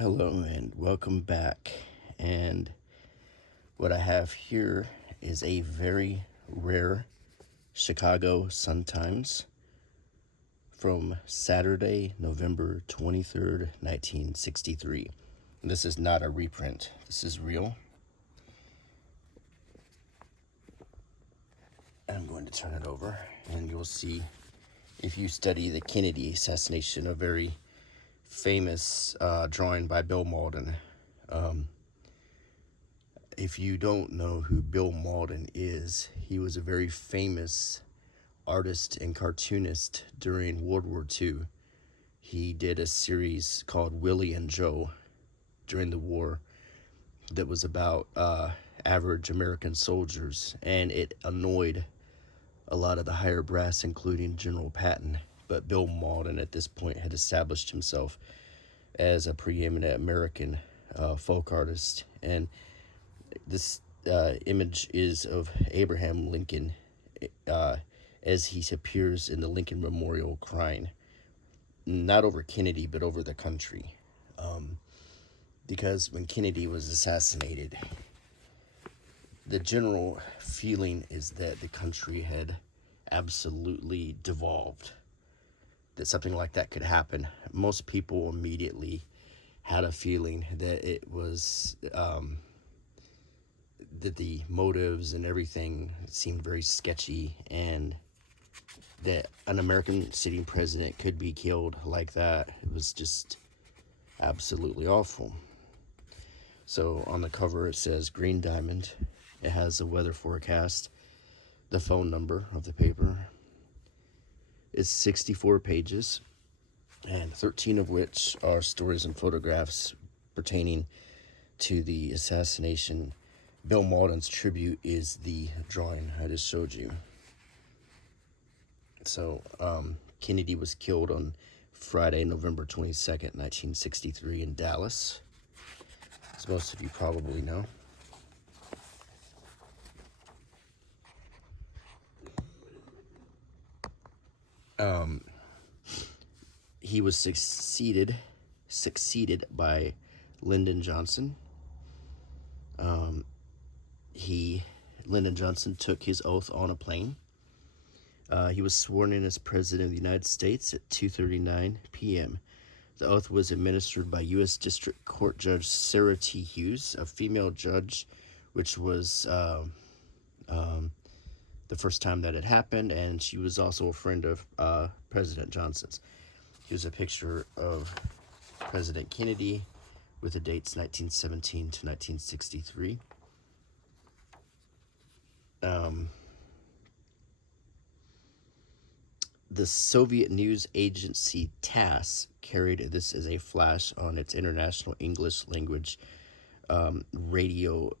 Hello and welcome back. And what I have here is a very rare Chicago Sun-Times from Saturday, November 23rd, 1963. And this is not a reprint. This is real. I'm going to turn it over and you'll see, if you study the Kennedy assassination, a very famous drawing by Bill Malden. If you don't know who Bill Malden is, he was a very famous artist and cartoonist during World War II. He did a series called Willie and Joe during the war that was about average American soldiers, and it annoyed a lot of the higher brass, including General Patton. But Bill Malden at this point had established himself as a preeminent American folk artist, and this image is of Abraham Lincoln as he appears in the Lincoln Memorial crying, not over Kennedy, but over the country. Because when Kennedy was assassinated, the general feeling is that the country had absolutely devolved, that something like that could happen. Most people immediately had a feeling that it was that the motives and everything seemed very sketchy, and that an American sitting president could be killed like that. It was just absolutely awful. So on the cover it says Green Diamond. It has the weather forecast. The phone number of the paper is 64 pages, and 13 of which are stories and photographs pertaining to the assassination. Bill Malden's tribute is the drawing I just showed you. So Kennedy was killed on Friday, November 22nd, 1963 in Dallas, as most of you probably know. He was succeeded by Lyndon Johnson. Lyndon Johnson took his oath on a plane. He was sworn in as President of the United States at 2:39 p.m. The oath was administered by U.S. District Court Judge Sarah T. Hughes, a female judge, which was the first time that it happened, and she was also a friend of President Johnson's. Here's a picture of President Kennedy with the dates 1917 to 1963. The Soviet news agency TASS carried this as a flash on its international English language radio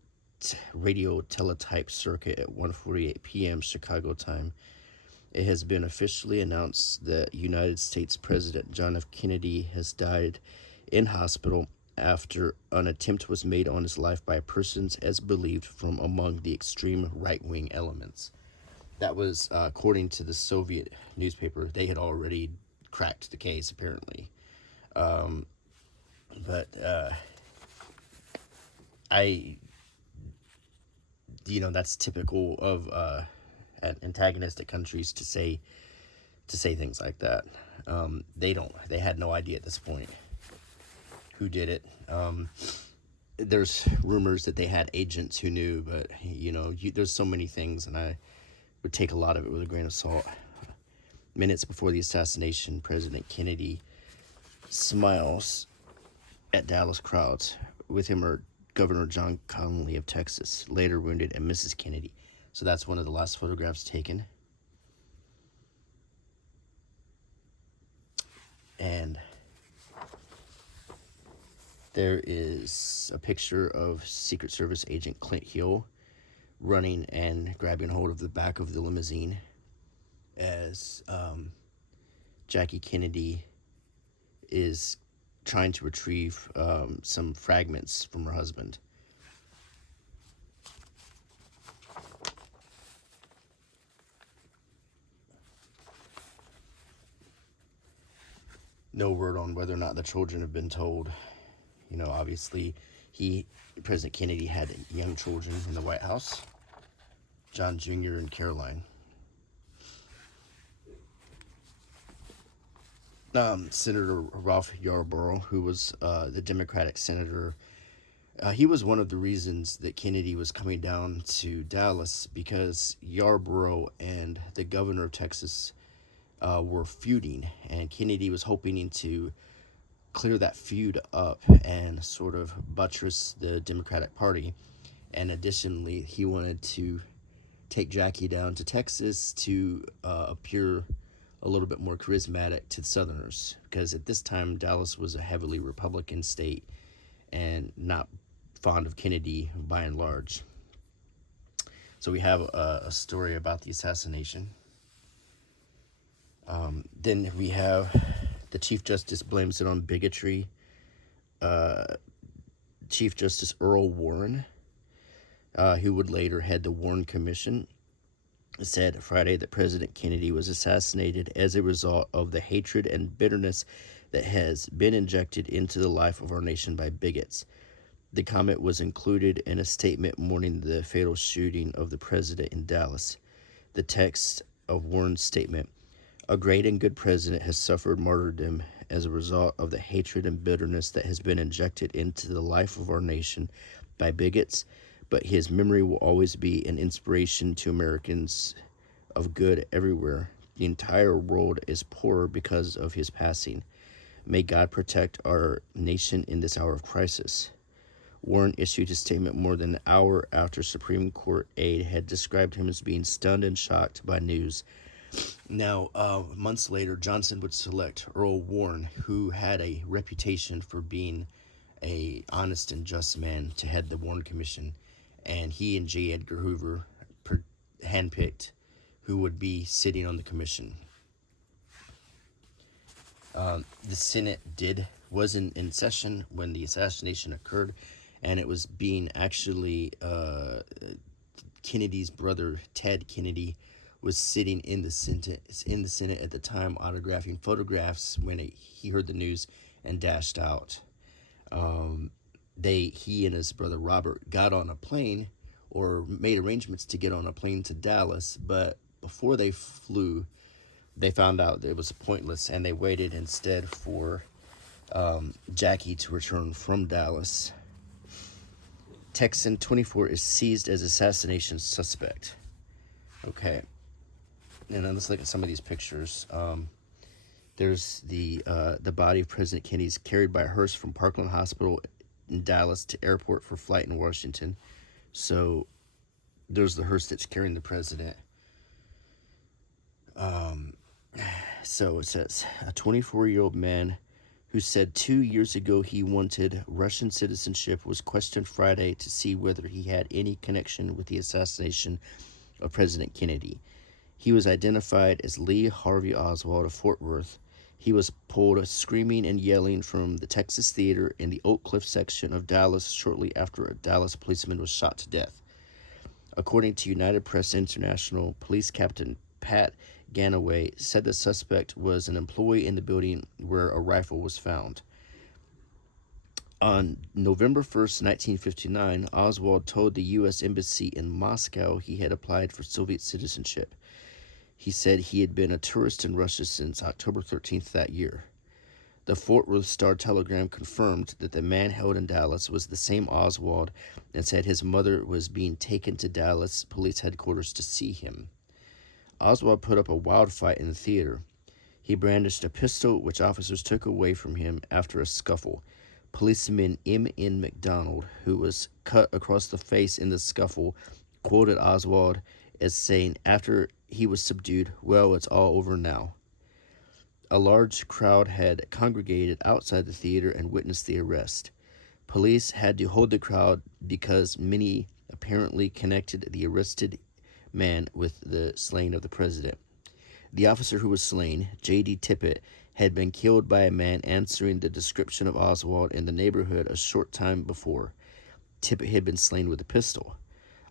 teletype circuit at 1:48 p.m. Chicago time. It has been officially announced that United States President John F. Kennedy has died in hospital after an attempt was made on his life by persons as believed from among the extreme right-wing elements. That was, according to the Soviet newspaper, they had already cracked the case, apparently. That's typical of antagonistic countries to say things like that. They had no idea at this point who did it. There's rumors that they had agents who knew, but there's so many things, and I would take a lot of it with a grain of salt. Minutes before the assassination, President Kennedy smiles at Dallas crowds. With him are Governor John Connally of Texas, later wounded, and Mrs. Kennedy. So that's one of the last photographs taken. And there is a picture of Secret Service agent Clint Hill running and grabbing hold of the back of the limousine as Jackie Kennedy is trying to retrieve some fragments from her husband. No word on whether or not the children have been told. Obviously, President Kennedy had young children in the White House, John Jr. and Caroline. Senator Ralph Yarborough, who was the Democratic senator, he was one of the reasons that Kennedy was coming down to Dallas, because Yarborough and the governor of Texas were feuding, and Kennedy was hoping to clear that feud up and sort of buttress the Democratic Party. And additionally, he wanted to take Jackie down to Texas to appear a little bit more charismatic to the Southerners, because at this time Dallas was a heavily Republican state and not fond of Kennedy by and large. So we have a story about the assassination. Then we have the Chief Justice blames it on bigotry. Chief Justice Earl Warren, who would later head the Warren Commission, said Friday that President Kennedy was assassinated as a result of the hatred and bitterness that has been injected into the life of our nation by bigots. The comment was included in a statement mourning the fatal shooting of the president in Dallas. The text of Warren's statement: "A great and good president has suffered martyrdom as a result of the hatred and bitterness that has been injected into the life of our nation by bigots, but his memory will always be an inspiration to Americans of good everywhere. The entire world is poorer because of his passing. May God protect our nation in this hour of crisis." Warren issued his statement more than an hour after Supreme Court aide had described him as being stunned and shocked by news. Now, months later, Johnson would select Earl Warren, who had a reputation for being a honest and just man, to head the Warren Commission, and he and J. Edgar Hoover handpicked who would be sitting on the commission. The Senate was in session when the assassination occurred, and it was being actually Kennedy's brother Ted Kennedy was sitting in the Senate at the time, autographing photographs when he heard the news and dashed out. He and his brother Robert got on a plane, or made arrangements to get on a plane to Dallas, but before they flew, they found out that it was pointless, and they waited instead for Jackie to return from Dallas. Texan 24 is seized as assassination suspect. Okay, and then let's look at some of these pictures. There's the body of President Kennedy is carried by a hearse from Parkland Hospital in Dallas to airport for flight in Washington. So there's the hearse that's carrying the president. So it says, a 24-year-old man who said 2 years ago he wanted Russian citizenship was questioned Friday to see whether he had any connection with the assassination of President Kennedy. He was identified as Lee Harvey Oswald of Fort Worth. He was pulled screaming and yelling from the Texas Theater in the Oak Cliff section of Dallas shortly after a Dallas policeman was shot to death. According to United Press International, Police Captain Pat Ganaway said the suspect was an employee in the building where a rifle was found. On November 1st, 1959, Oswald told the U.S. Embassy in Moscow he had applied for Soviet citizenship. He said he had been a tourist in Russia since October 13th that year. The Fort Worth Star-Telegram confirmed that the man held in Dallas was the same Oswald and said his mother was being taken to Dallas police headquarters to see him. Oswald put up a wild fight in the theater. He brandished a pistol, which officers took away from him after a scuffle. Policeman M.N. McDonald, who was cut across the face in the scuffle, quoted Oswald as saying after he was subdued, "Well, it's all over now." A large crowd had congregated outside the theater and witnessed the arrest. Police had to hold the crowd because many apparently connected the arrested man with the slaying of the president. The officer who was slain, J.D. Tippit, had been killed by a man answering the description of Oswald in the neighborhood a short time before. Tippit had been slain with a pistol.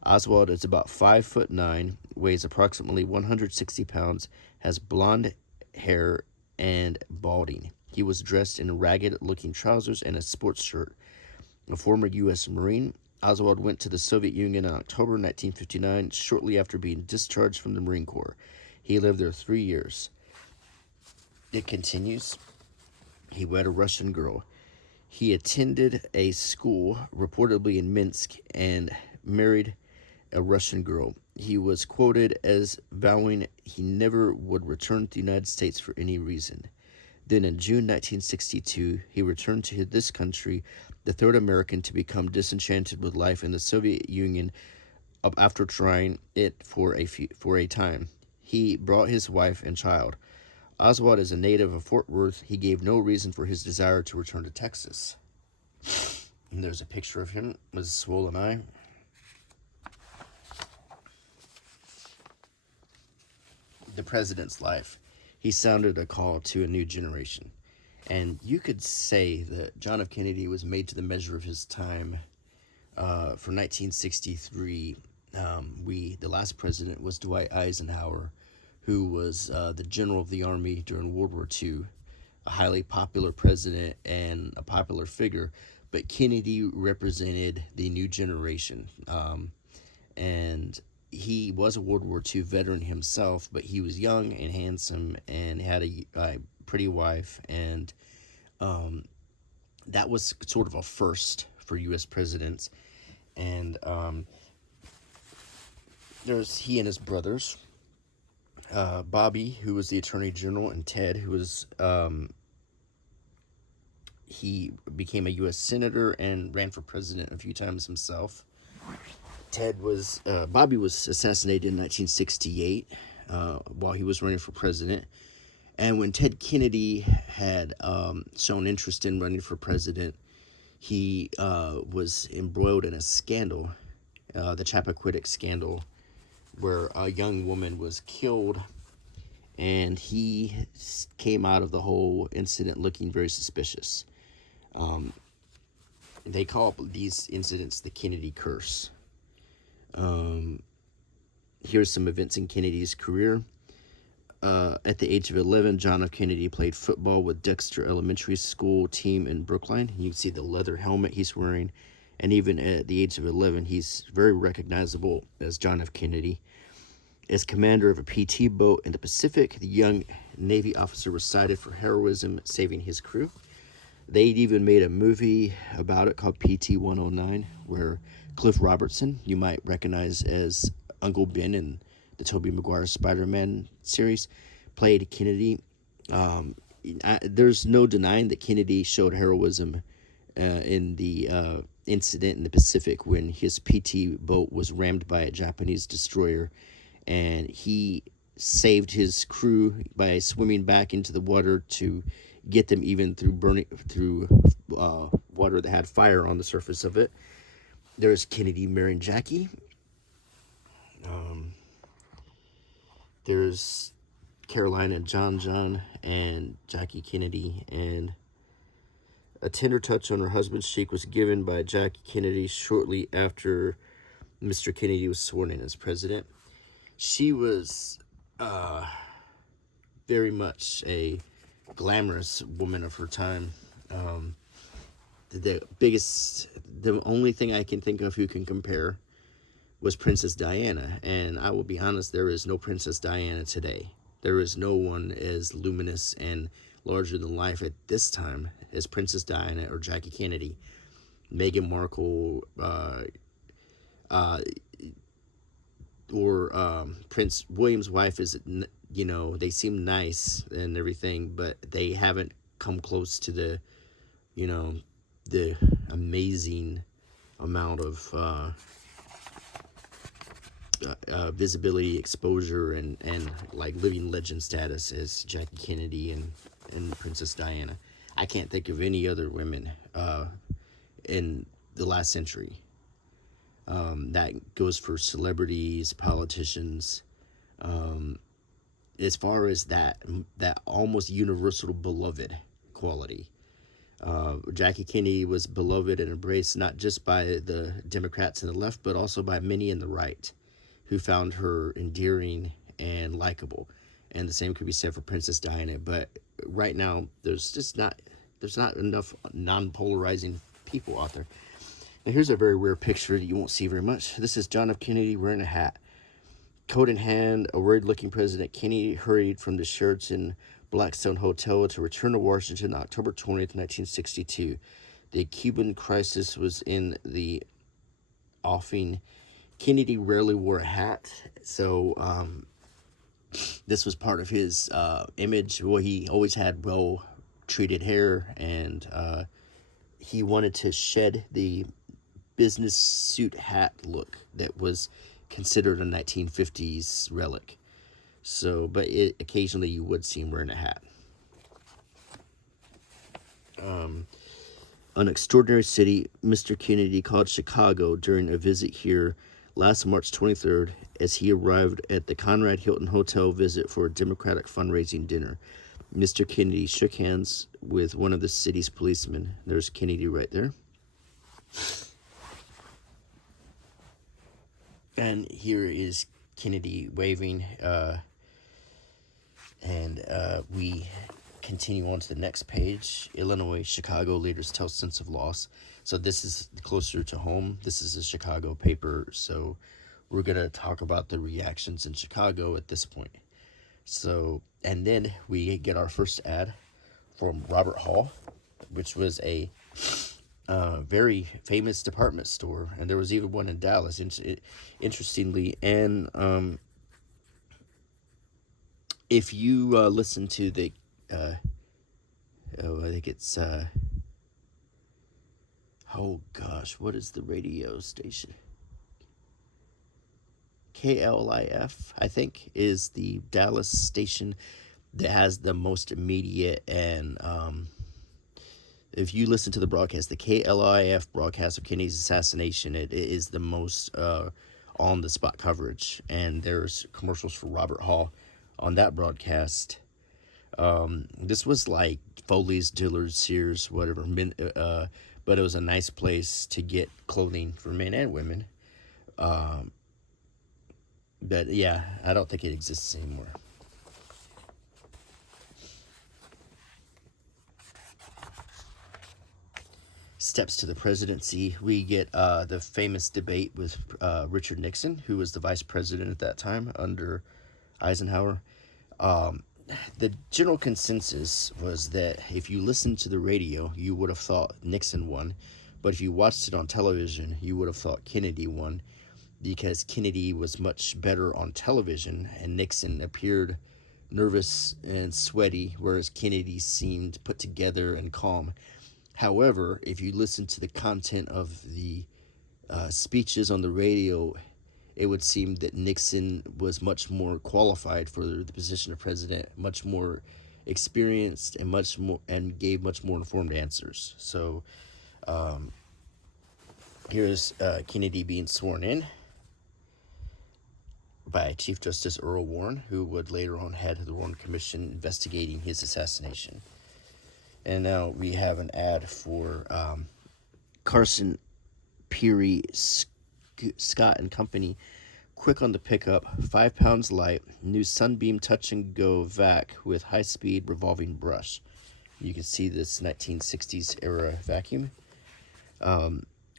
Oswald is about 5'9", weighs approximately 160 pounds, has blonde hair, and balding. He was dressed in ragged-looking trousers and a sports shirt. A former U.S. Marine, Oswald went to the Soviet Union in October 1959, shortly after being discharged from the Marine Corps. He lived there 3 years. It continues. He wed a Russian girl. He attended a school, reportedly in Minsk, and married a Russian girl. He was quoted as vowing he never would return to the United States for any reason. Then in June 1962, he returned to this country, the third American to become disenchanted with life in the Soviet Union after trying it for a time. He brought his wife and child. Oswald is a native of Fort Worth. He gave no reason for his desire to return to Texas. And there's a picture of him with a swollen eye. The president's life. He sounded a call to a new generation. And you could say that John F. Kennedy was made to the measure of his time. For 1963, the last president was Dwight Eisenhower, who was the general of the army during World War II, a highly popular president and a popular figure. But Kennedy represented the new generation. And he was a World War II veteran himself, but he was young and handsome and had a pretty wife. And that was sort of a first for U.S. presidents. And there's he and his brothers. Bobby, who was the Attorney General, and Ted, who was he became a U.S. Senator and ran for president a few times himself. Bobby was assassinated in 1968 while he was running for president. And when Ted Kennedy had shown interest in running for president, he was embroiled in a scandal, the Chappaquiddick scandal, where a young woman was killed, and he came out of the whole incident looking very suspicious. They call these incidents the Kennedy curse. Here's some events in Kennedy's career. At the age of 11, John F. Kennedy played football with Dexter Elementary School team in Brookline. You can see the leather helmet he's wearing. And even at the age of 11, he's very recognizable as John F. Kennedy. As commander of a PT boat in the Pacific, the young Navy officer was cited for heroism saving his crew. They even made a movie about it called PT 109, where Cliff Robertson, you might recognize as Uncle Ben in the Tobey Maguire Spider-Man series, played Kennedy. There's no denying that Kennedy showed heroism in the incident in the Pacific when his PT boat was rammed by a Japanese destroyer, and he saved his crew by swimming back into the water to get them even through water that had fire on the surface of it. There's Kennedy marrying Jackie. There's Caroline and John and Jackie Kennedy, and a tender touch on her husband's cheek was given by Jackie Kennedy shortly after Mr. Kennedy was sworn in as president. She was very much a glamorous woman of her time. The only thing I can think of who can compare was Princess Diana, and I will be honest, there is no Princess Diana today. There is no one as luminous and larger than life at this time as Princess Diana or Jackie Kennedy. Meghan Markle, or Prince William's wife is, they seem nice and everything, but they haven't come close to the amazing amount of visibility, exposure, and like living legend status as Jackie Kennedy and Princess Diana. I can't think of any other women in the last century. That goes for celebrities, politicians. As far as that almost universal beloved quality. Jackie Kennedy was beloved and embraced not just by the Democrats and the left, but also by many in the right, who found her endearing and likable. and the same could be said for Princess Diana. But right now, there's not enough non-polarizing people out there. Now here's a very rare picture that you won't see very much. This is John F. Kennedy wearing a hat. Coat in hand, a worried-looking President Kennedy hurried from the Sheraton Blackstone Hotel to return to Washington on October 20th, 1962. The Cuban crisis was in the offing. Kennedy rarely wore a hat, so this was part of his image. Well, he always had well-treated hair, and he wanted to shed the business suit hat look that was considered a 1950s relic. So, but occasionally you would see him wearing a hat. An extraordinary city, Mr. Kennedy called Chicago during a visit here last March 23rd as he arrived at the Conrad Hilton Hotel visit for a Democratic fundraising dinner. Mr. Kennedy shook hands with one of the city's policemen. There's Kennedy right there. And here is Kennedy waving, and we continue on to the next page. Illinois, Chicago leaders tell sense of loss. So this is closer to home. This is a Chicago paper, so we're going to talk about the reactions in Chicago at this point. So, and then we get our first ad from Robert Hall, which was a very famous department store, and there was even one in Dallas, interestingly. And if you listen to the I think it's oh gosh, what is the radio station? KLIF, I think, is the Dallas station that has the most immediate, and if you listen to the broadcast, the KLIF broadcast of Kennedy's assassination, it is the most on the spot coverage, and there's commercials for Robert Hall on that broadcast. This was like Foley's, Dillard's, Sears, whatever, but it was a nice place to get clothing for men and women. But yeah, I don't think it exists anymore. Steps to the presidency. We get the famous debate with Richard Nixon, who was the vice president at that time under Eisenhower. The general consensus was that if you listened to the radio, you would have thought Nixon won. But if you watched it on television, you would have thought Kennedy won, because Kennedy was much better on television and Nixon appeared nervous and sweaty, whereas Kennedy seemed put together and calm. However, if you listen to the content of the speeches on the radio, it would seem that Nixon was much more qualified for the position of president, much more experienced, and gave much more informed answers. So here's Kennedy being sworn in by Chief Justice Earl Warren, who would later on head the Warren Commission investigating his assassination. And now we have an ad for Carson Peary Scott and Company. Quick on the pickup, 5 pounds light, new Sunbeam Touch and Go vac with high-speed revolving brush. You can see this 1960s era vacuum.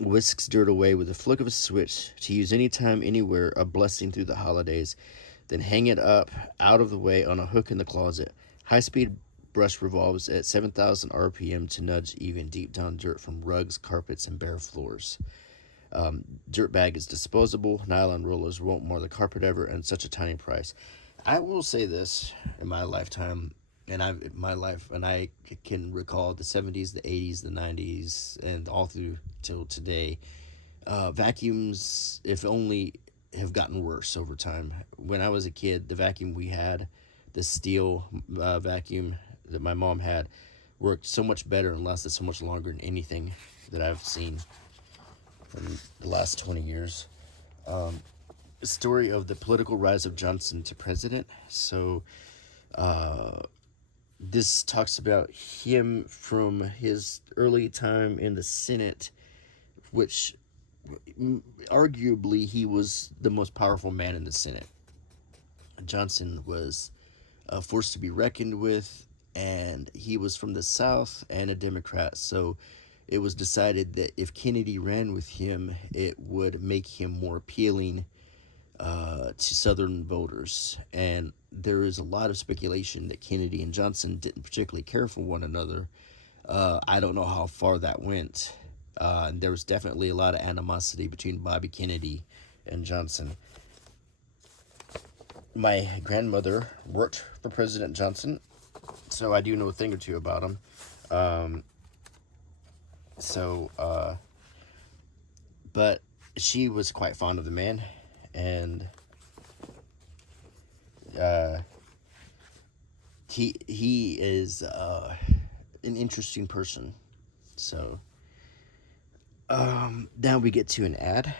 Whisks dirt away with a flick of a switch to use anytime, anywhere, a blessing through the holidays. Then hang it up, out of the way, on a hook in the closet. High-speed brush revolves at 7,000 RPM to nudge even deep down dirt from rugs, carpets, and bare floors. Dirt bag is disposable. Nylon rollers won't mar the carpet ever, and such a tiny price. I will say this: in my lifetime, and I can recall the 70s, the 80s, the 90s, and all through till today. Vacuums, if only, have gotten worse over time. When I was a kid, the vacuum we had, the steel vacuum that my mom had, worked so much better and lasted so much longer than anything that I've seen from the last 20 years. The story of the political rise of Johnson to president. So this talks about him from his early time in the Senate, which arguably he was the most powerful man in the Senate. Johnson was a force to be reckoned with, and he was from the South and a Democrat. So it was decided that if Kennedy ran with him, it would make him more appealing to Southern voters. And there is a lot of speculation that Kennedy and Johnson didn't particularly care for one another. I don't know how far that went. And there was definitely a lot of animosity between Bobby Kennedy and Johnson. My grandmother worked for President Johnson, so I do know a thing or two about him. But she was quite fond of the man, and he is an interesting person. So now we get to an ad.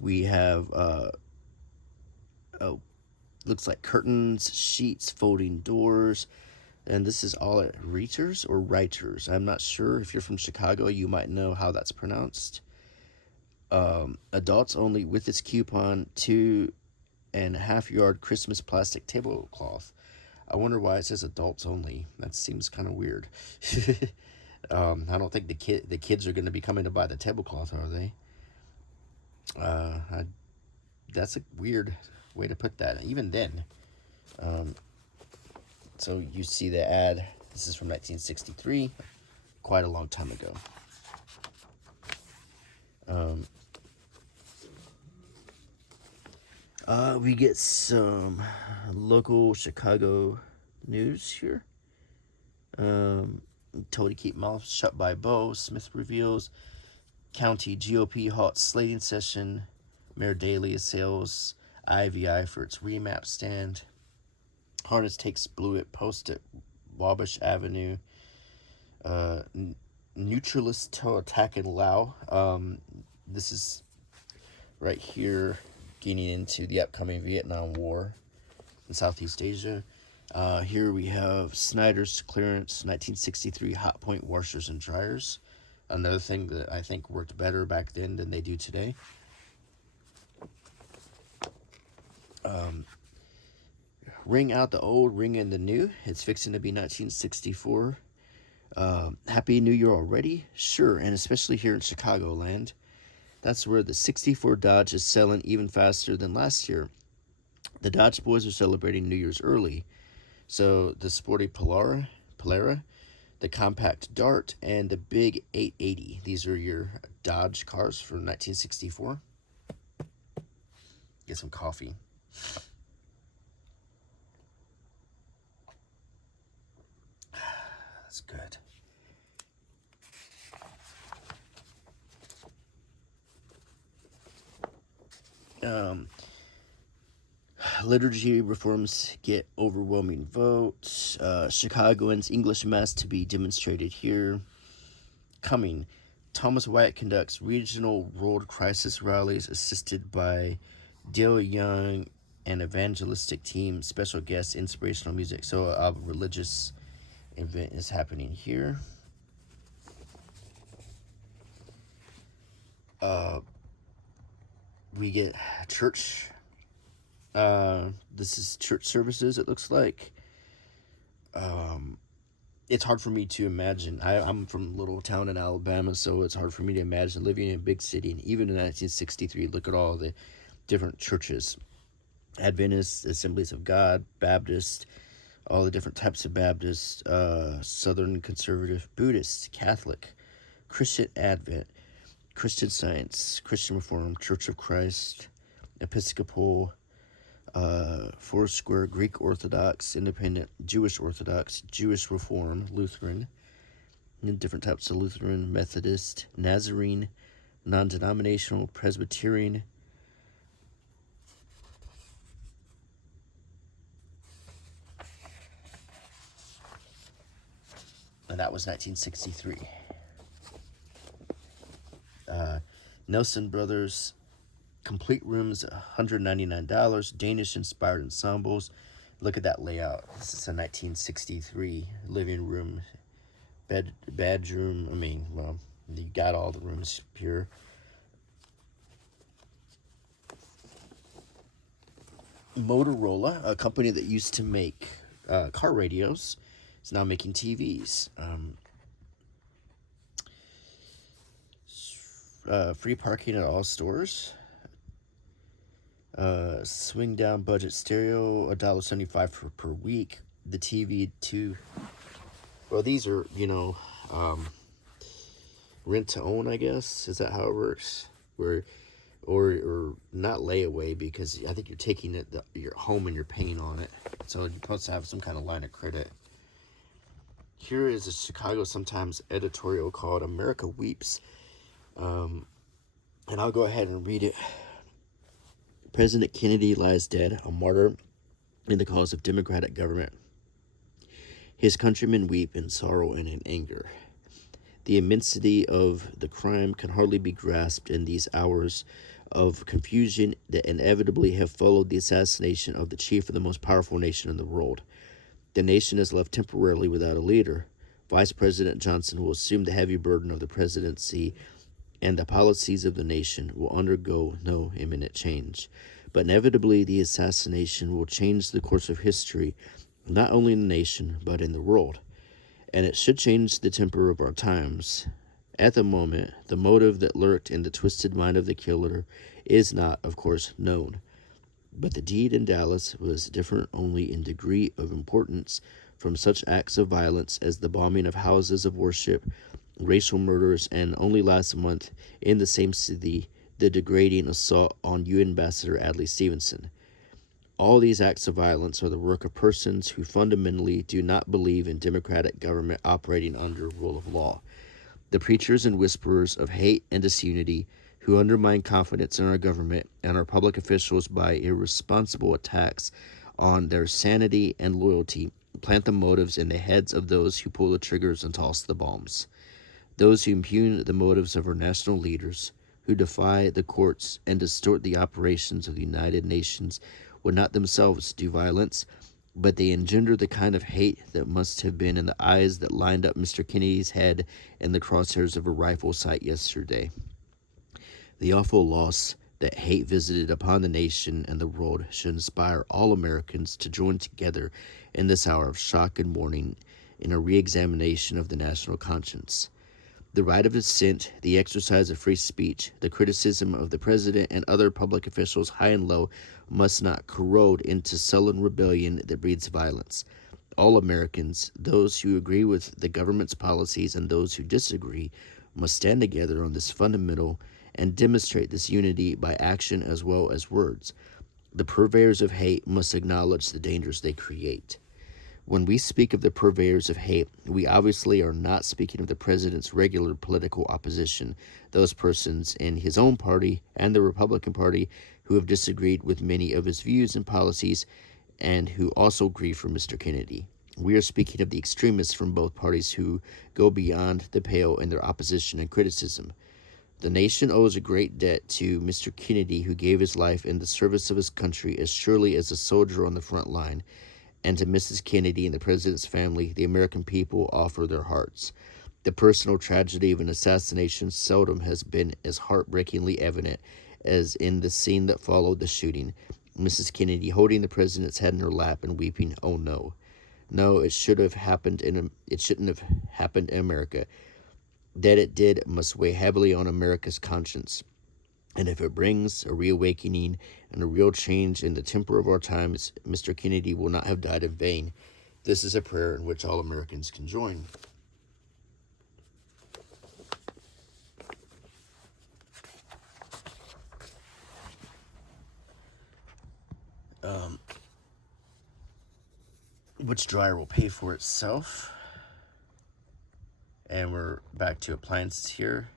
We have looks like curtains, sheets, folding doors, and this is all at Reiters or Writers. I'm not sure. If you're from Chicago, you might know how that's pronounced. Adults only with this coupon, 2.5 yard Christmas plastic tablecloth. I wonder why it says adults only. That seems kind of weird. I don't think the kids are going to be coming to buy the tablecloth, are they? That's a weird way to put that. Even then. So you see the ad. This is from 1963, quite a long time ago. We get some local Chicago news here. Told to keep mouth shut by Bo. Smith reveals county GOP halts slating session. Mayor Daley assails IVI for its remap stand. Harness takes blue at post at Wabash Avenue. Neutralist to attack in Lao. This is right here getting into the upcoming Vietnam War in Southeast Asia. Here we have Snyder's clearance 1963 hot point washers and dryers. Another thing that I think worked better back then than they do today. Ring out the old, ring in the new. It's fixing to be 1964. Happy New Year already? Sure, and especially here in Chicagoland. That's where the 64 Dodge is selling even faster than last year. The Dodge boys are celebrating New Year's early. So the sporty Polara, the compact Dart, and the big 880. These are your Dodge cars from 1964. Get some coffee. That's good. Liturgy reforms get overwhelming votes. Chicagoans' English Mass to be demonstrated here. Coming. Thomas Wyatt conducts regional world crisis rallies assisted by Dale Young and evangelistic team. Special guests, inspirational music. So a religious event is happening here. We get church. This is church services, it looks like. It's hard for me to imagine. I'm from a little town in Alabama, so it's hard for me to imagine living in a big city. And even in 1963, look at all the different churches. Adventist, Assemblies of God, Baptist, all the different types of Baptist, Southern Conservative, Buddhist, Catholic, Christian Advent, Christian Science, Christian Reform, Church of Christ, Episcopal, Foursquare, Greek Orthodox, Independent, Jewish Orthodox, Jewish Reform, Lutheran, and different types of Lutheran, Methodist, Nazarene, non-denominational, Presbyterian. And that was 1963. Nelson Brothers, complete rooms, $199. Danish-inspired ensembles. Look at that layout. This is a 1963 living room, bedroom. I mean, well, you got all the rooms here. Motorola, a company that used to make car radios, is now making TVs. Free parking at all stores. Swing down budget stereo, $1.75 per week. The TV too. Well, these are rent to own, I guess. Is that how it works? Where, or not layaway, because I think you're taking it your home and you're paying on it. So you're supposed to have some kind of line of credit. Here is a Chicago Sun-Times editorial called "America Weeps," and I'll go ahead and read it. President Kennedy lies dead, a martyr in the cause of democratic government. His countrymen weep in sorrow and in anger. The immensity of the crime can hardly be grasped in these hours of confusion that inevitably have followed the assassination of the chief of the most powerful nation in the world. The nation is left temporarily without a leader. Vice President Johnson will assume the heavy burden of the presidency, and the policies of the nation will undergo no imminent change. But inevitably, the assassination will change the course of history, not only in the nation, but in the world. And it should change the temper of our times. At the moment, the motive that lurked in the twisted mind of the killer is not, of course, known. But the deed in Dallas was different only in degree of importance from such acts of violence as the bombing of houses of worship, racial murders, and only last month in the same city, the degrading assault on UN Ambassador Adlai Stevenson. All these acts of violence are the work of persons who fundamentally do not believe in democratic government operating under rule of law. The preachers and whisperers of hate and disunity who undermine confidence in our government and our public officials by irresponsible attacks on their sanity and loyalty plant the motives in the heads of those who pull the triggers and toss the bombs. Those who impugn the motives of our national leaders, who defy the courts and distort the operations of the United Nations, would not themselves do violence, but they engender the kind of hate that must have been in the eyes that lined up Mr. Kennedy's head in the crosshairs of a rifle sight yesterday. The awful loss that hate visited upon the nation and the world should inspire all Americans to join together in this hour of shock and mourning in a re-examination of the national conscience. The right of dissent, the exercise of free speech, the criticism of the president and other public officials high and low must not corrode into sullen rebellion that breeds violence. All Americans, those who agree with the government's policies and those who disagree, must stand together on this fundamental and demonstrate this unity by action as well as words. The purveyors of hate must acknowledge the dangers they create. When we speak of the purveyors of hate, we obviously are not speaking of the president's regular political opposition, those persons in his own party and the Republican Party who have disagreed with many of his views and policies and who also grieve for Mr. Kennedy. We are speaking of the extremists from both parties who go beyond the pale in their opposition and criticism. The nation owes a great debt to Mr. Kennedy, who gave his life in the service of his country as surely as a soldier on the front line. And to Mrs. Kennedy and the president's family, the American people offer their hearts. The personal tragedy of an assassination seldom has been as heartbreakingly evident as in the scene that followed the shooting. Mrs. Kennedy holding the president's head in her lap and weeping, "Oh no. No, it shouldn't have happened in America. That it did must weigh heavily on America's conscience. And if it brings a reawakening and a real change in the temper of our times, Mr. Kennedy will not have died in vain. This is a prayer in which all Americans can join." Which dryer will pay for itself? And we're back to appliances here.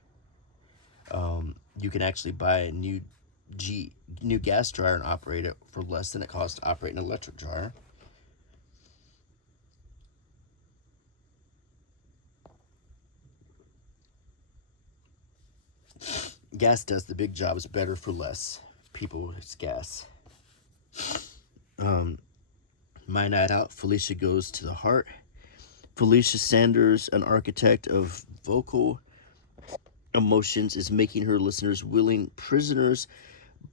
You can actually buy a new gas dryer and operate it for less than it costs to operate an electric dryer. Gas does the big jobs better for less. People, it's gas. My night out, Felicia goes to the heart. Felicia Sanders, an architect of vocal emotions, is making her listeners willing prisoners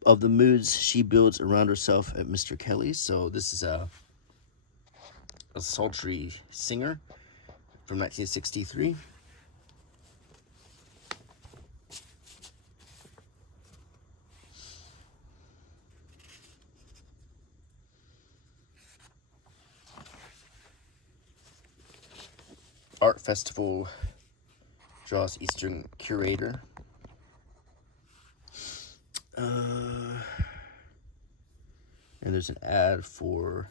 of the moods she builds around herself at Mr. Kelly. So this is a sultry singer from 1963. Art Festival draws Eastern curator. And there's an ad for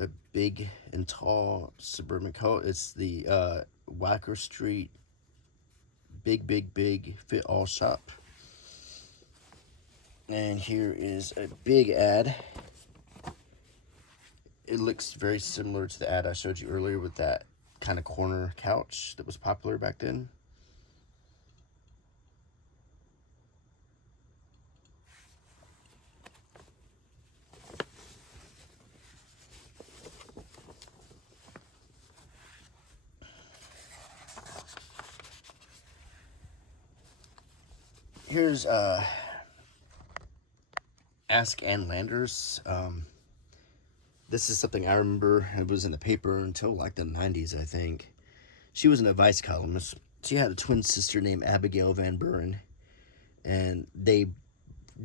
a big and tall suburban coat. It's the Wacker Street big fit all shop. And here is a big ad. It looks very similar to the ad I showed you earlier with that kind of corner couch that was popular back then. Here's Ask Ann Landers. This is something I remember. It was in the paper until like the 90s, I think. She was an advice columnist. She had a twin sister named Abigail Van Buren, and they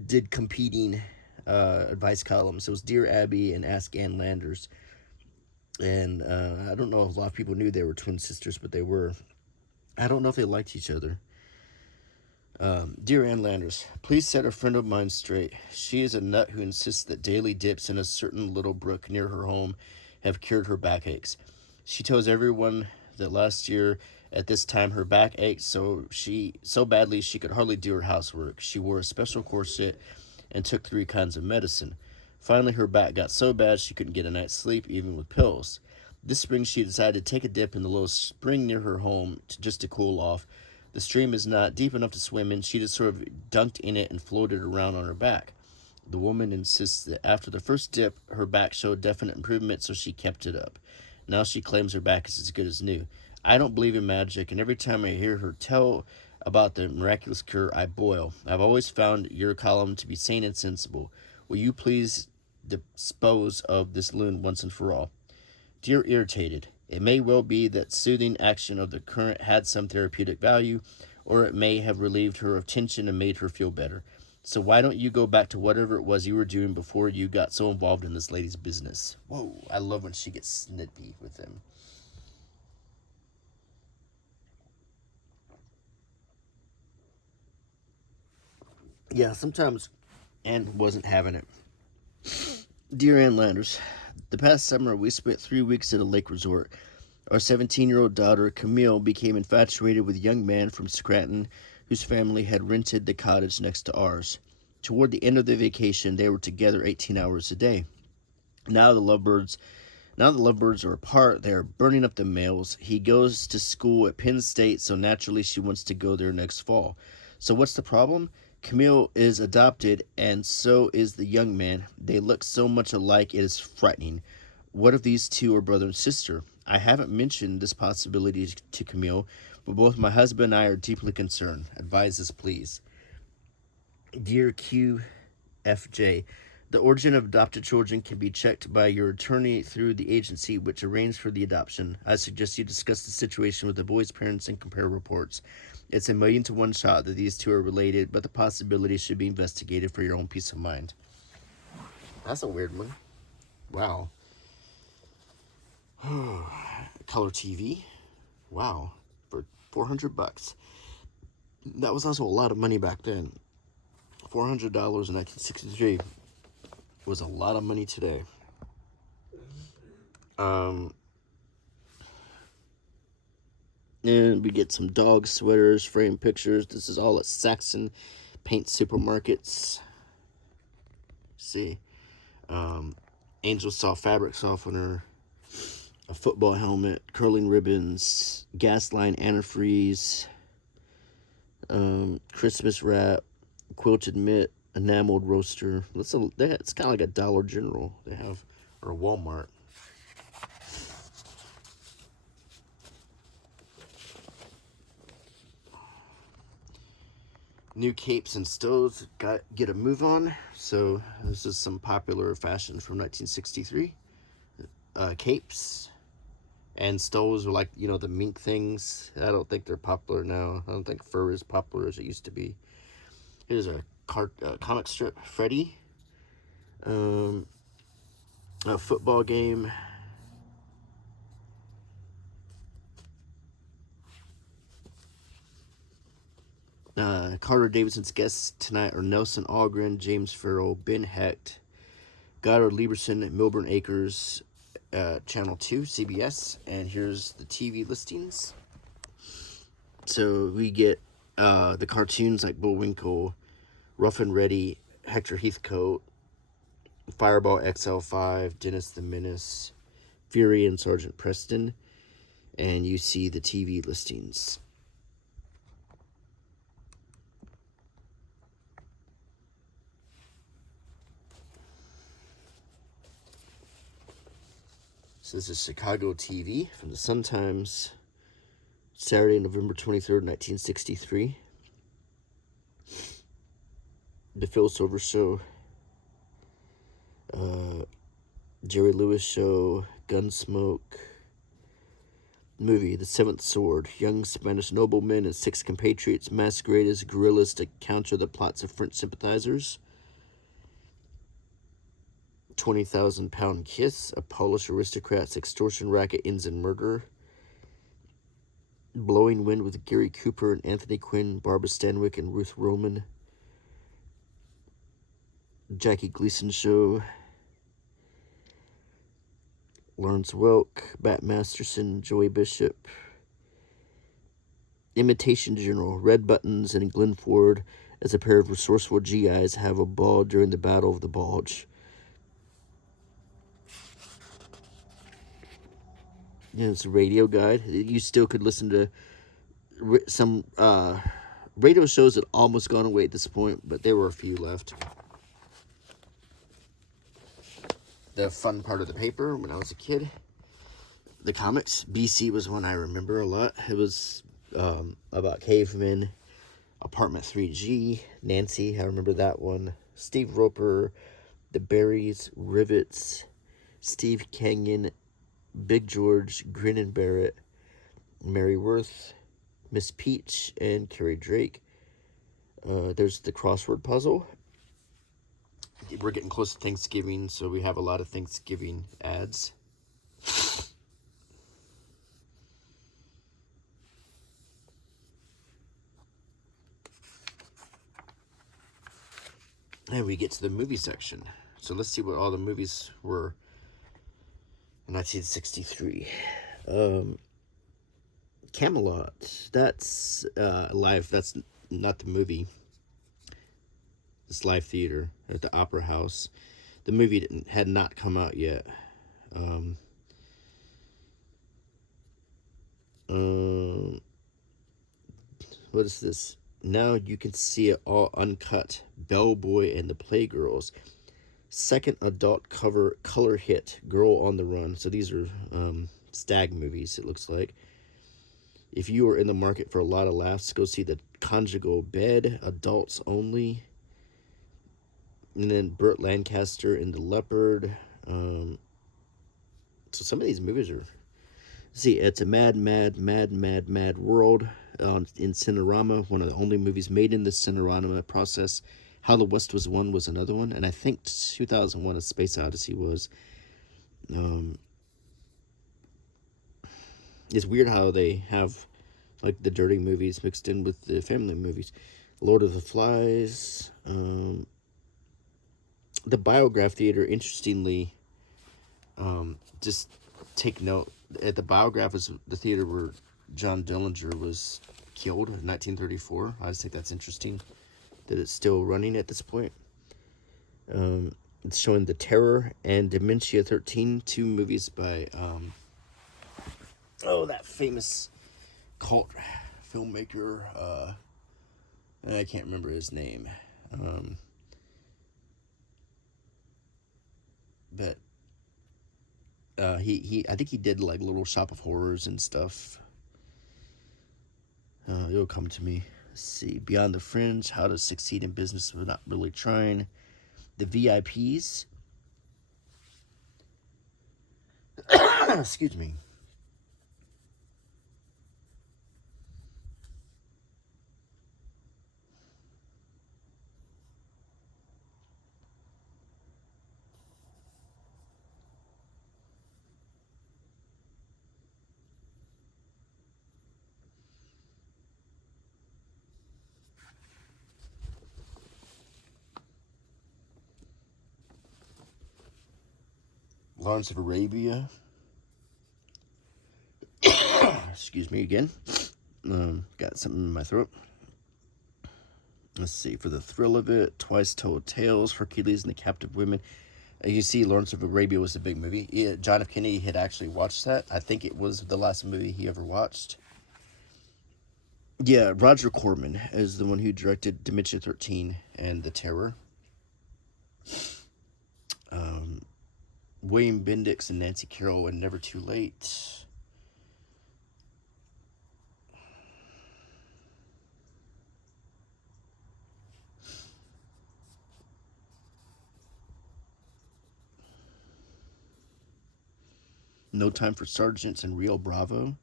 did competing advice columns. It was Dear Abby and Ask Ann Landers. And I don't know if a lot of people knew they were twin sisters, but they were. I don't know if they liked each other. Dear Ann Landers, please set a friend of mine straight. She is a nut who insists that daily dips in a certain little brook near her home have cured her backaches. She tells everyone that last year at this time her back ached so badly she could hardly do her housework. She wore a special corset and took 3 kinds of medicine. Finally, her back got so bad she couldn't get a night's sleep even with pills. This spring she decided to take a dip in the little spring near her home just to cool off. The stream is not deep enough to swim in. She just sort of dunked in it and floated around on her back. The woman insists that after the first dip, her back showed definite improvement, so she kept it up. Now she claims her back is as good as new. I don't believe in magic, and every time I hear her tell about the miraculous cure, I boil. I've always found your column to be sane and sensible. Will you please dispose of this loon once and for all? Dear Irritated, it may well be that soothing action of the current had some therapeutic value, or it may have relieved her of tension and made her feel better. So why don't you go back to whatever it was you were doing before you got so involved in this lady's business? Whoa, I love when she gets snippy with him. Yeah, sometimes Ann wasn't having it. Dear Ann Landers, the past summer we spent 3 weeks at a lake resort. Our 17-year-old daughter, Camille, became infatuated with a young man from Scranton whose family had rented the cottage next to ours. Toward the end of the vacation, they were together 18 hours a day. Now the lovebirds are apart. They are burning up the mails. He goes to school at Penn State, so naturally she wants to go there next fall. So what's the problem? Camille is adopted, and so is the young man. They look so much alike, it is frightening. What if these two are brother and sister? I haven't mentioned this possibility to Camille, but both my husband and I are deeply concerned. Advise us, please. Dear QFJ, the origin of adopted children can be checked by your attorney through the agency which arranged for the adoption. I suggest you discuss the situation with the boy's parents and compare reports. It's a 1,000,000 to 1 shot that these two are related, but the possibility should be investigated for your own peace of mind. That's a weird one. Wow. Color TV. Wow. For $400. That was also a lot of money back then. $400 in 1963 was a lot of money today. And we get some dog sweaters, frame pictures. This is all at Saxon Paint Supermarkets. See. Angel Soft Fabric Softener. A football helmet. Curling ribbons. Gas line antifreeze. Christmas wrap. Quilted mitt. Enameled roaster. It's kind of like a Dollar General they have. Or Walmart. New capes and stoles got get a move on. So this is some popular fashion from 1963. Capes and stoles were like, you know, the mink things. I don't think they're popular now. I don't think fur is popular as it used to be. Here's a comic strip, Freddy. A football game. Carter Davidson's guests tonight are Nelson Algren, James Farrell, Ben Hecht, Goddard Lieberson, Milburn Acres, Channel 2, CBS. And here's the TV listings. So we get the cartoons like Bullwinkle, Rough and Ready, Hector Heathcote, Fireball XL5, Dennis the Menace, Fury, and Sergeant Preston. And you see the TV listings. So this is Chicago TV from the Sun-Times, Saturday, November 23rd, 1963. The Phil Silver Show, Jerry Lewis Show, Gunsmoke. Movie, The Seventh Sword. Young Spanish noblemen and 6 compatriots masquerade as guerrillas to counter the plots of French sympathizers. 20,000-pound kiss. A Polish aristocrat's extortion racket ends in murder. Blowing Wind with Gary Cooper and Anthony Quinn, Barbara Stanwyck and Ruth Roman. Jackie Gleason Show. Lawrence Welk, Bat Masterson, Joey Bishop. Imitation General, Red Buttons and Glenn Ford as a pair of resourceful GIs have a ball during the Battle of the Bulge. You know, it's a radio guide. You still could listen to some radio shows that almost gone away at this point, but there were a few left. The fun part of the paper when I was a kid, the comics. BC was one I remember a lot. It was about cavemen. Apartment 3G, Nancy, I remember that one. Steve Roper, The Berries, Rivets, Steve Canyon, Big George, Grin and Barrett, Mary Worth, Miss Peach, and Carrie Drake. There's the crossword puzzle. We're getting close to Thanksgiving, so we have a lot of Thanksgiving ads. And we get to the movie section. So let's see what all the movies were in 1963. Camelot. That's live. That's not the movie. It's live theater at the Opera House. The movie had not come out yet. What is this? Now you can see it all uncut. Bellboy and the Playgirls. Second adult color hit. Girl on the Run. So these are stag movies, it looks like. If you are in the market for a lot of laughs, go see The Conjugal Bed. Adults only. And then Burt Lancaster and The Leopard. So some of these movies are... See, it's a mad world in Cinerama. One of the only movies made in the Cinerama process. How the West Was Won was another one. And I think 2001 A Space Odyssey was. It's weird how they have like the dirty movies mixed in with the family movies. Lord of the Flies. The Biograph Theater, interestingly, just take note, at the Biograph was the theater where John Dillinger was killed in 1934. I just think that's interesting that it's still running at this point. It's showing The Terror and Dementia 13, 2 movies by that famous cult filmmaker. I can't remember his name. But he I think he did like Little Shop of Horrors and stuff. It'll come to me. Let's see. Beyond the Fringe, How to Succeed in Business Without Really Trying. The VIPs. Excuse me. Lawrence of Arabia. Excuse me again. Got something in my throat. Let's see. For the thrill of it, Twice Told Tales, Hercules and the Captive Women. You see, Lawrence of Arabia was a big movie. Yeah, John F. Kennedy had actually watched that. I think it was the last movie he ever watched. Yeah, Roger Corman is the one who directed Dementia 13 and The Terror. William Bendix and Nancy Carroll and Never Too Late. No Time for Sergeants and Rio Bravo.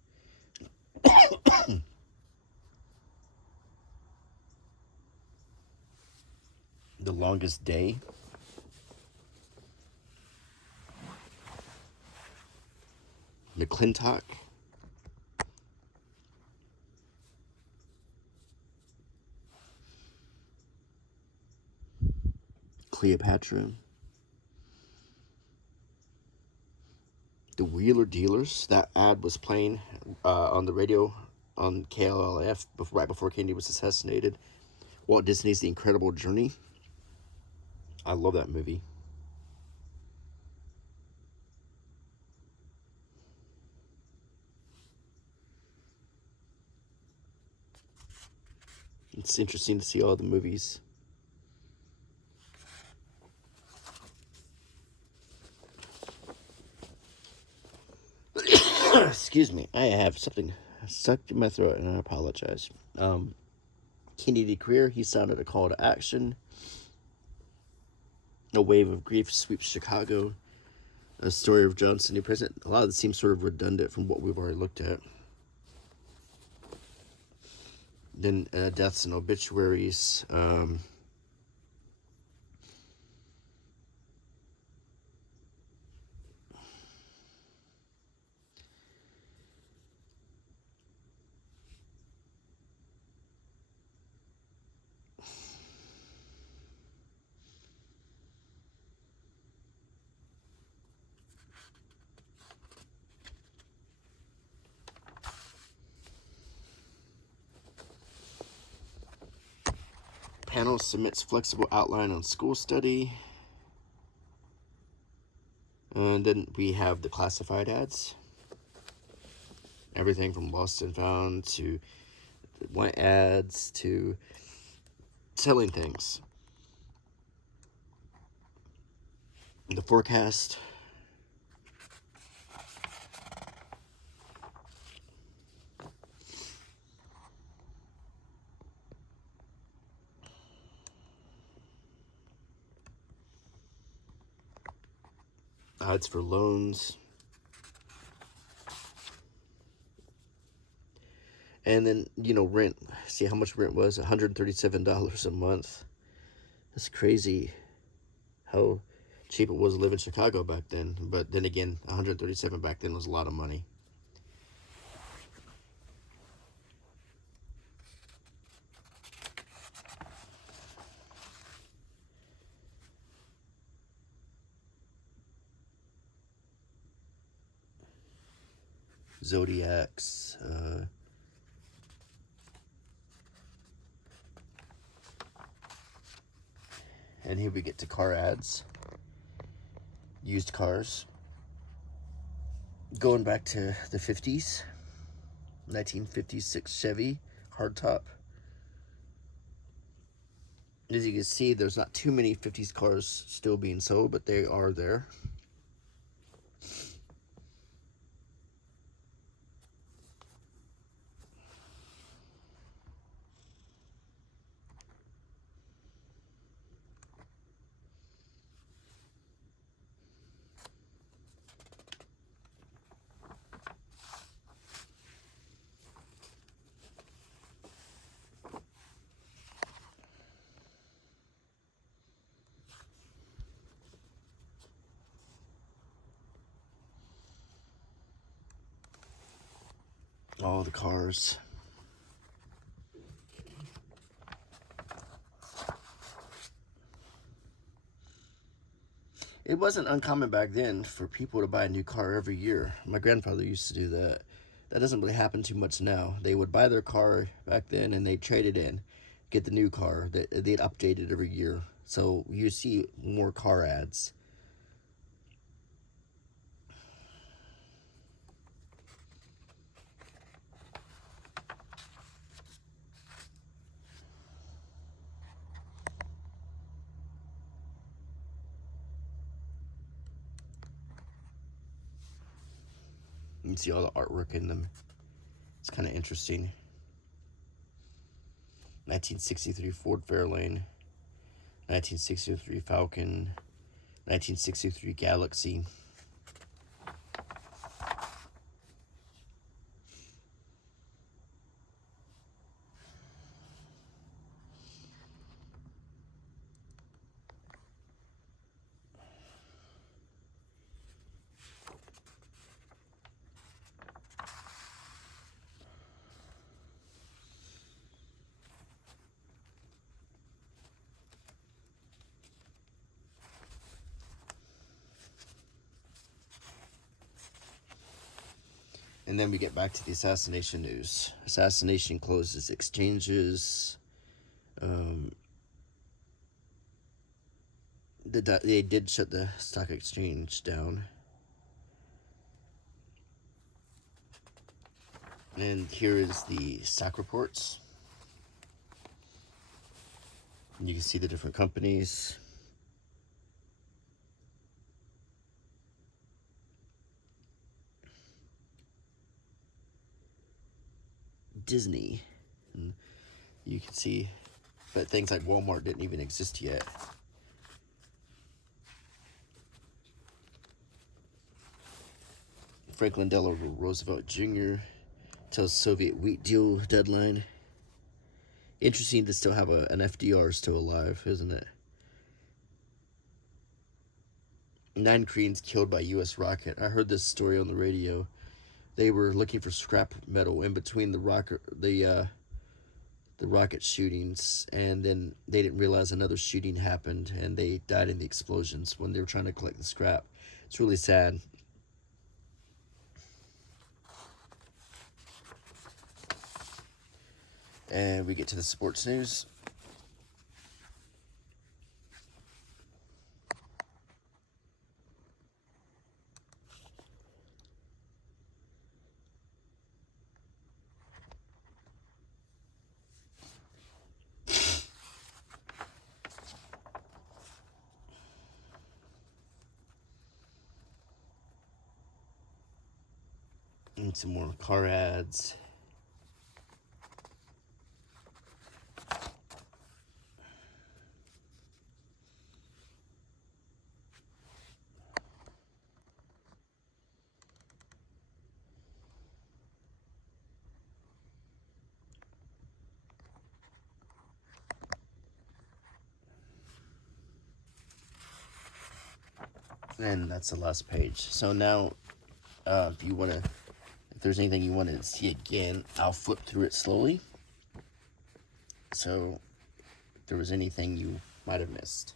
The Longest Day. McClintock. Cleopatra. The Wheeler Dealers. That ad was playing on the radio on KLLF right before Kennedy was assassinated. Walt Disney's The Incredible Journey. I love that movie. It's interesting to see all the movies. Excuse me, I have something stuck in my throat and I apologize. Kennedy career, he sounded a call to action. A wave of grief sweeps Chicago. A story of Johnson, the president. A lot of this seems sort of redundant from what we've already looked at. Then deaths and obituaries. Panel submits flexible outline on school study. And then we have the classified ads. Everything from lost and found to want ads to selling things. The forecast. Odds for loans. And then, rent. See how much rent was? $137 a month. That's crazy how cheap it was to live in Chicago back then. But then again, $137 back then was a lot of money. Zodiacs. And here we get to car ads. Used cars. Going back to the 50s. 1956 Chevy hardtop. As you can see, there's not too many 50s cars still being sold, but they are there. All the cars. It wasn't uncommon back then for people to buy a new car every year. My grandfather used to do that. That doesn't really happen too much now. They would buy their car back then and they'd trade it in, get the new car. They'd update it every year. So you see more car ads. You can see all the artwork in them. It's kind of interesting. 1963 Ford Fairlane, 1963 Falcon, 1963 Galaxy. And then we get back to the assassination news. Assassination closes exchanges. They did shut the stock exchange down. And here is the stock reports. And you can see the different companies. Disney. And you can see, but things like Walmart didn't even exist yet. Franklin Delano Roosevelt Jr. tells Soviet wheat deal deadline. Interesting to still have an FDR still alive, isn't it? 9 Koreans killed by U.S. rocket. I heard this story on the radio. They were looking for scrap metal in between the rocket shootings, and then they didn't realize another shooting happened, and they died in the explosions when they were trying to collect the scrap. It's really sad. And we get to the sports news. And some more car ads. And that's the last page. So now, if there's anything you want to see again, I'll flip through it slowly. So, if there was anything you might have missed.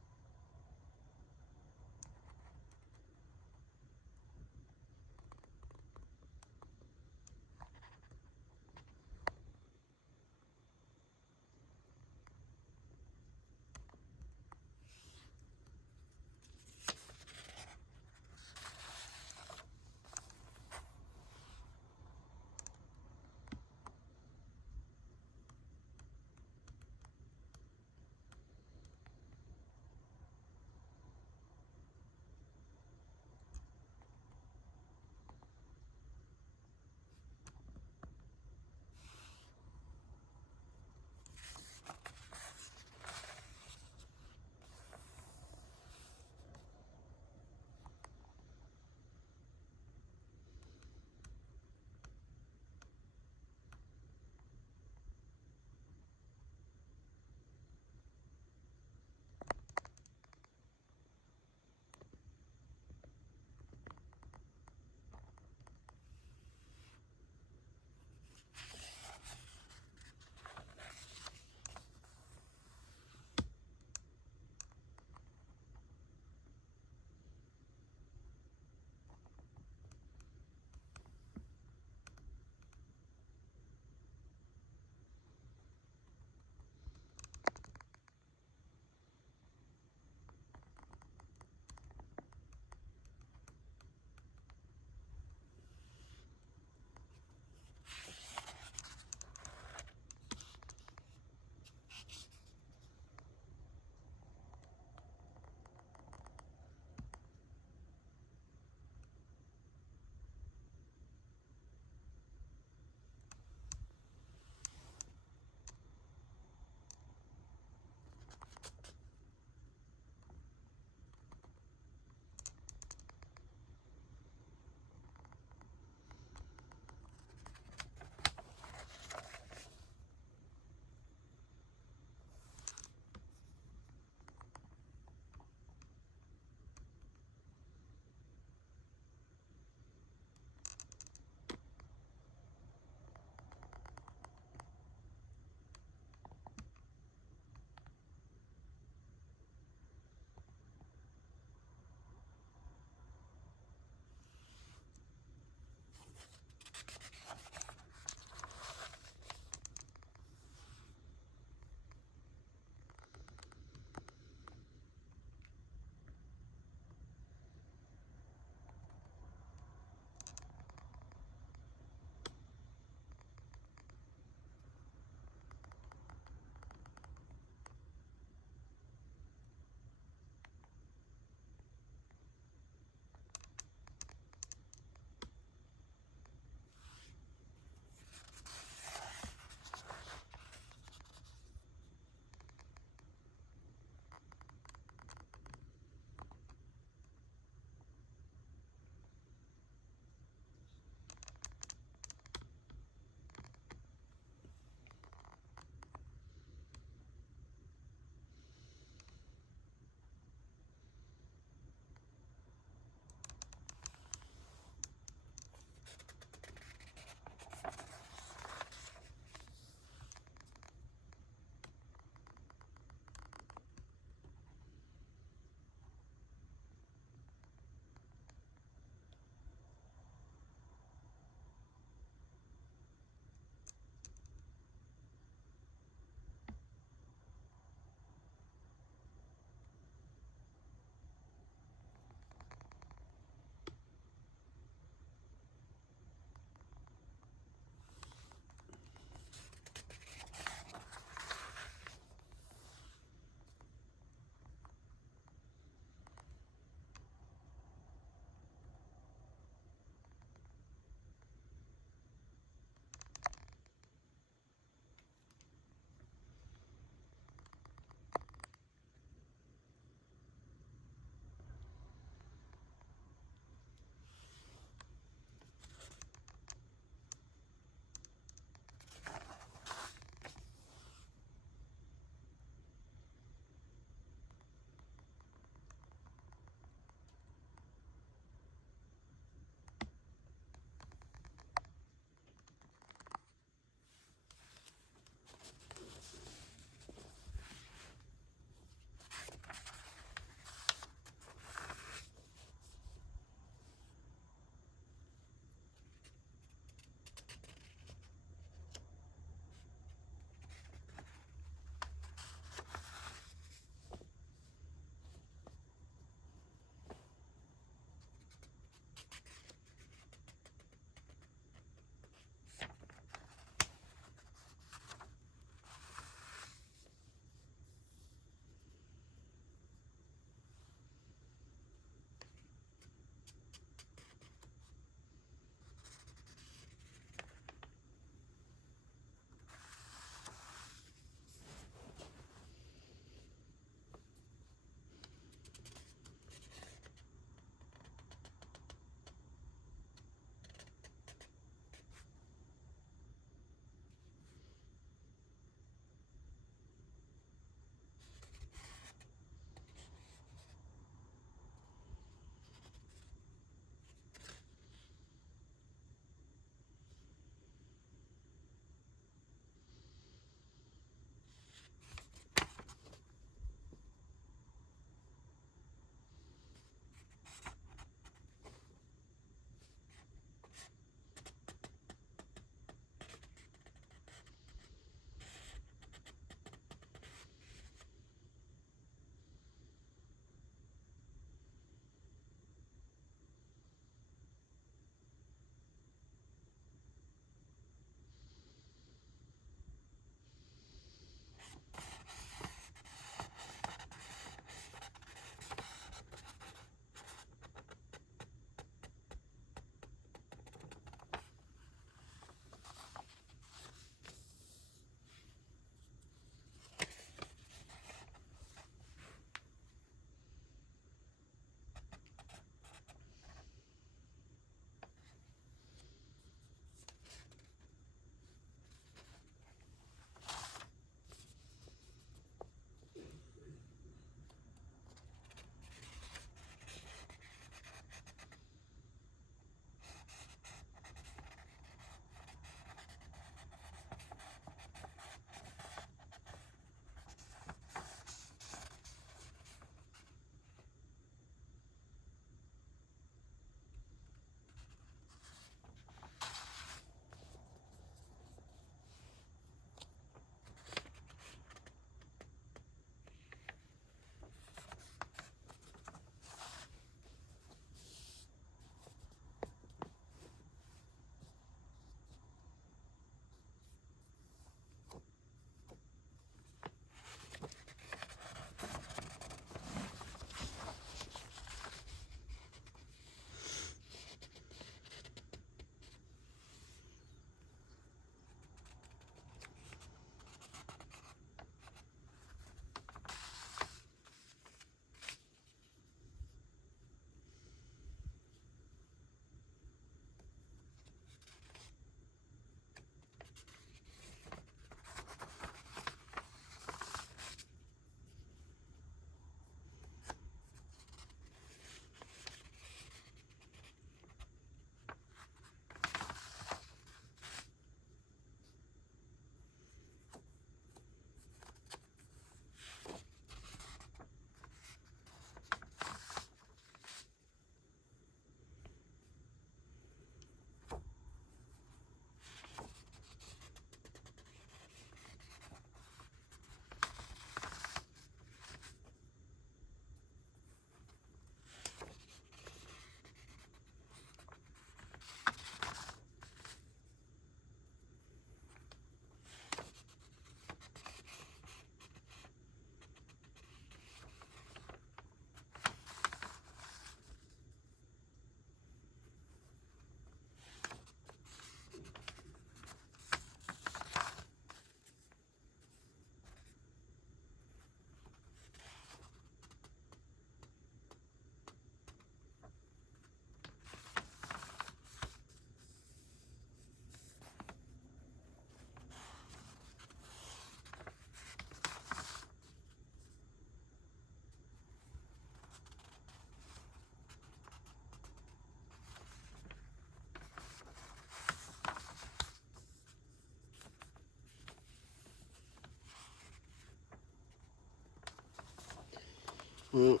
Well,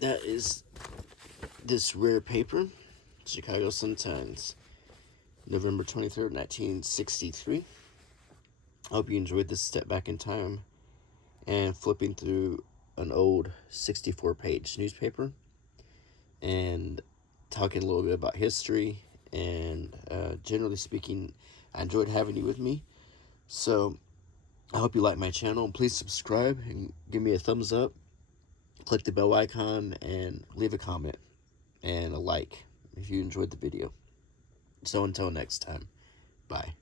that is this rare paper, Chicago Sun-Times, November 23rd, 1963. I hope you enjoyed this step back in time and flipping through an old 64-page newspaper and talking a little bit about history. And generally speaking, I enjoyed having you with me. So I hope you like my channel. Please subscribe and give me a thumbs up. Click the bell icon and leave a comment and a like if you enjoyed the video. So until next time, bye.